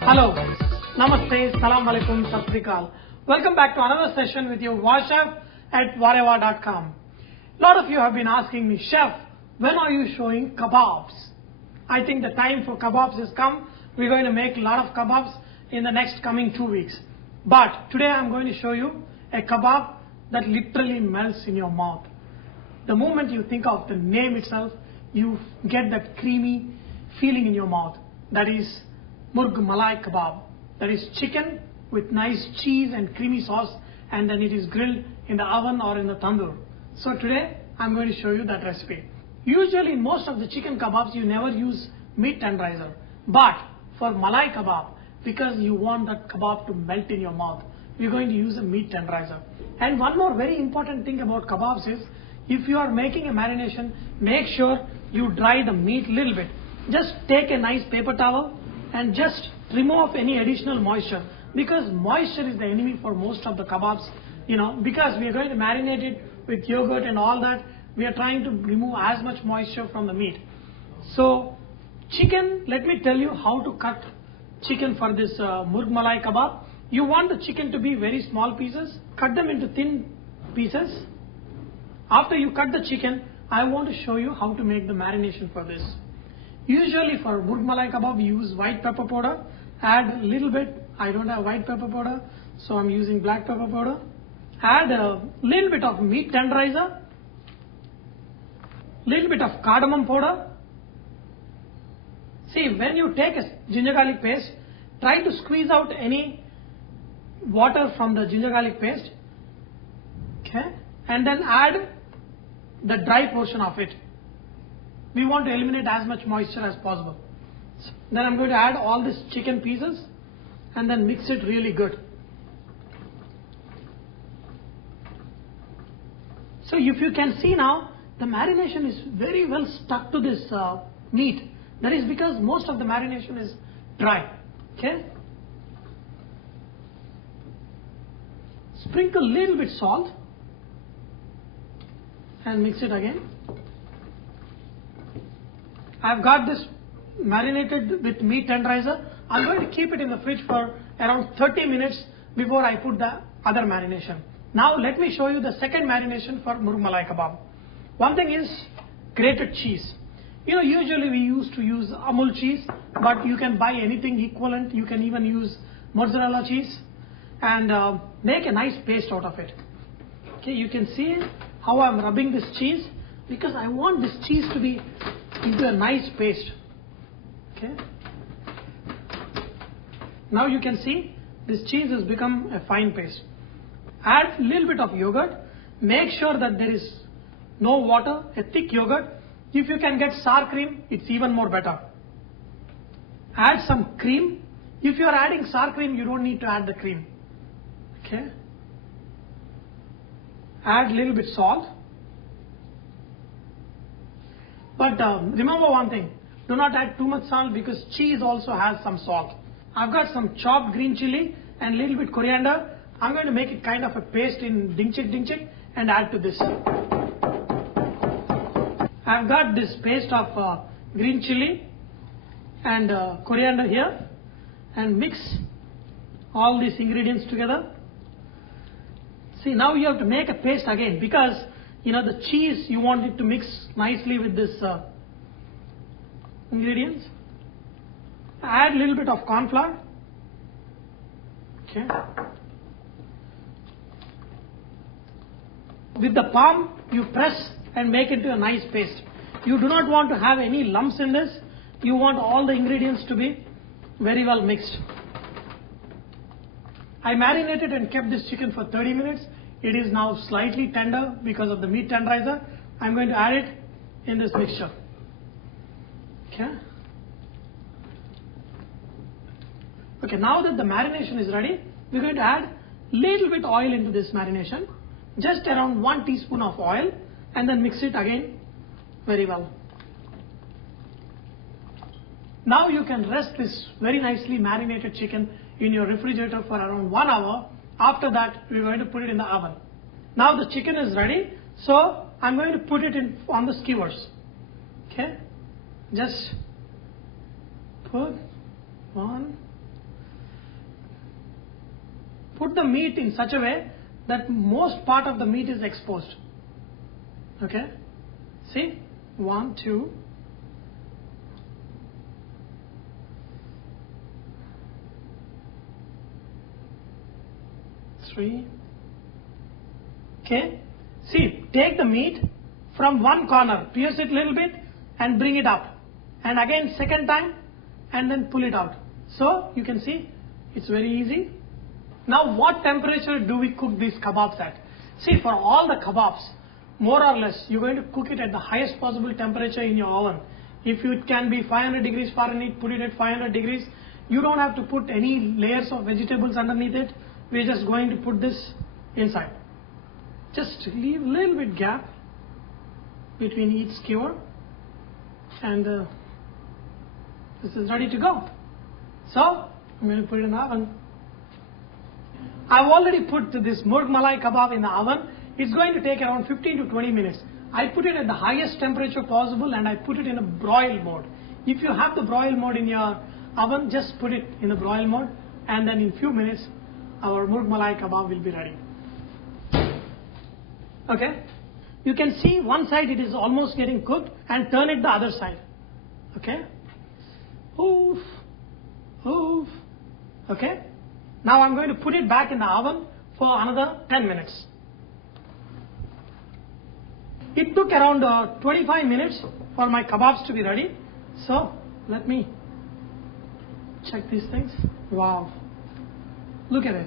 Hello, Namaste, Salam Alaikum, Sat Sri Akal. Welcome back to another session with your Vahchef at VahRehVah.com. A lot of you have been asking me, Chef, when are you showing kababs? I think the time for kababs has come. We're going to make a lot of kababs in the next coming 2 weeks. But today I'm going to show you a kebab that literally melts in your mouth. The moment you think of the name itself, you get that creamy feeling in your mouth. That is Murg Malai Kabab. That is chicken with nice cheese and creamy sauce, and then it is grilled in the oven or in the tandoor. So today I'm going to show you that recipe. Usually in most of the chicken kebabs you never use meat tenderizer. But for Malai Kabab, because you want that kebab to melt in your mouth, we're going to use a meat tenderizer. And one more very important thing about kebabs is, if you are making a marination, make sure you dry the meat a little bit. Just take a nice paper towel and just remove any additional moisture, because moisture is the enemy for most of the kebabs. Because we are going to marinate it with yogurt and all that, we are trying to remove as much moisture from the meat. So chicken, let me tell you how to cut chicken for this Murg Malai Kabab. You want the chicken to be very small pieces, cut them into thin pieces. After you cut the chicken, I want to show you how to make the marination for this. Usually for Murg Malai Kabab, we use white pepper powder. Add a little bit. I don't have white pepper powder, so I'm using black pepper powder. Add a little bit of meat tenderizer, little bit of cardamom powder. See, when you take a ginger garlic paste, try to squeeze out any water from the ginger garlic paste. Okay, and then add the dry portion of it. We want to eliminate as much moisture as possible. So then I'm going to add all these chicken pieces and then mix it really good. So if you can see now, the marination is very well stuck to this meat. That is because most of the marination is dry. Okay. Sprinkle a little bit salt and mix it again. I've got this marinated with meat tenderizer. I'm going to keep it in the fridge for around 30 minutes before I put the other marination. Now let me show you the second marination for Murg Malai Kabab. One thing is grated cheese. Usually we used to use Amul cheese, but you can buy anything equivalent. You can even use mozzarella cheese and make a nice paste out of it. Okay, you can see how I'm rubbing this cheese, because I want this cheese to be into a nice paste. Okay. Now you can see this cheese has become a fine paste. Add a little bit of yogurt. Make sure that there is no water, a thick yogurt. If you can get sour cream, it's even more better. Add some cream. If you are adding sour cream, you don't need to add the cream. Okay. Add a little bit salt. But remember one thing, do not add too much salt, because cheese also has some salt. I've got some chopped green chilli and a little bit coriander. I'm going to make it kind of a paste in dingchik and add to this. I've got this paste of green chilli and coriander here, and mix all these ingredients together. See, now you have to make a paste again, because the cheese, you want it to mix nicely with this ingredients. Add a little bit of corn flour. Okay. With the palm, you press and make it into a nice paste. You do not want to have any lumps in this. You want all the ingredients to be very well mixed. I marinated and kept this chicken for 30 minutes. It is now slightly tender because of the meat tenderizer. I'm going to add it in this mixture. Okay. Okay, now that the marination is ready, we're going to add little bit oil into this marination. Just around 1 teaspoon of oil, and then mix it again very well. Now you can rest this very nicely marinated chicken in your refrigerator for around 1 hour. After that, we're going to put it in the oven. Now the chicken is ready, so I'm going to put it in on the skewers. Okay, just put the meat in such a way that most part of the meat is exposed. Okay, see, 1, 2, 3. Okay, see, take the meat from one corner, pierce it a little bit and bring it up, and again second time, and then pull it out. So you can see it's very easy. Now what temperature do we cook these kebabs at? See, for all the kebabs, more or less you're going to cook it at the highest possible temperature in your oven. If it can be 500 degrees Fahrenheit, put it at 500 degrees. You don't have to put any layers of vegetables underneath it. We're just going to put this inside. Just leave a little bit gap between each skewer, and this is ready to go. So I'm going to put it in the oven. I've already put this Murg Malai Kabab in the oven. It's going to take around 15 to 20 minutes. I put it at the highest temperature possible, and I put it in a broil mode. If you have the broil mode in your oven, just put it in the broil mode, and then in few minutes our Murg Malai Kabab will be ready. Okay, you can see one side it is almost getting cooked, and turn it the other side. Okay, oof, oof. Okay, now I'm going to put it back in the oven for another 10 minutes. It took around 25 minutes for my kebabs to be ready. So let me check these things. Wow, look at it.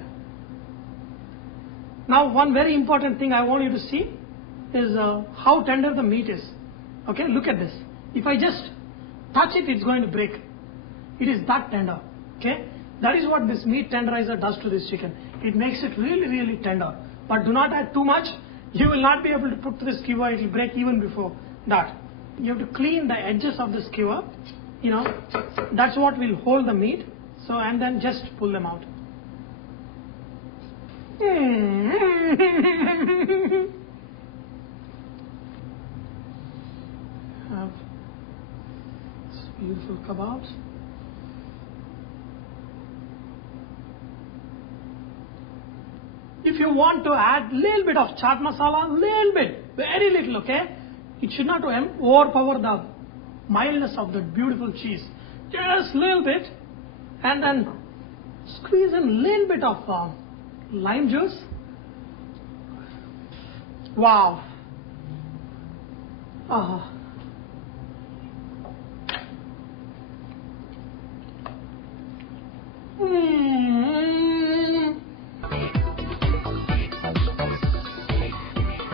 Now one very important thing I want you to see is how tender the meat is. Okay, look at this. If I just touch it, it's going to break. It is that tender. Okay, that is what this meat tenderizer does to this chicken. It makes it really, really tender. But do not add too much. You will not be able to put to the skewer. It will break even before that. You have to clean the edges of the skewer. You know, that's what will hold the meat. So, and then just pull them out. Have beautiful kebabs. If you want to add little bit of chaat masala, little bit, very little, okay? It should not overpower the mildness of the beautiful cheese. Just little bit, and then squeeze in little bit of lime juice. Wow.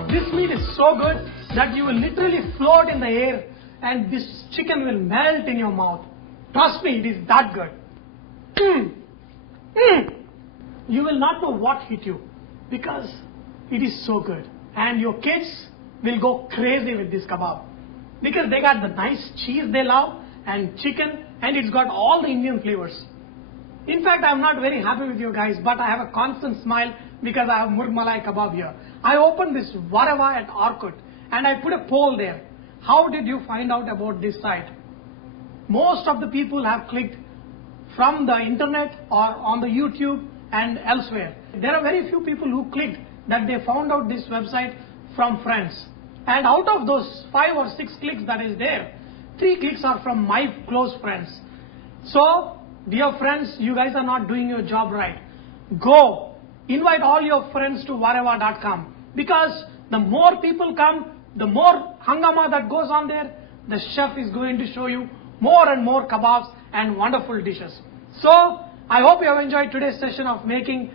This meat is so good that you will literally float in the air, and this chicken will melt in your mouth. Trust me, it is that good. You will not know what hit you because it is so good. And your kids will go crazy with this kebab because they got the nice cheese they love and chicken, and it's got all the Indian flavors. In fact, I'm not very happy with you guys, but I have a constant smile because I have Murg Malai Kabab here. I opened this VahRehVah at Orkut, and I put a poll there. How did you find out about this site? Most of the people have clicked from the internet or on the YouTube and elsewhere. There are very few people who clicked that they found out this website from friends. And out of those 5 or 6 clicks that is there, 3 clicks are from my close friends. So, dear friends, you guys are not doing your job right. Go, invite all your friends to VahRehVah.com, because the more people come, the more hangama that goes on there, the chef is going to show you more and more kebabs and wonderful dishes. So, I hope you have enjoyed today's session of making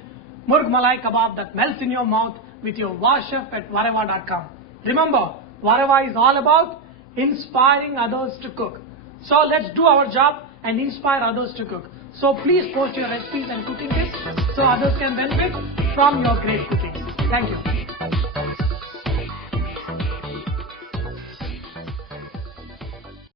Murg Malai Kabab that melts in your mouth with your Vahchef at VahRehVah.com. Remember, VahRehVah is all about inspiring others to cook. So let's do our job and inspire others to cook. So please post your recipes and cooking tips so others can benefit from your great cooking. Thank you.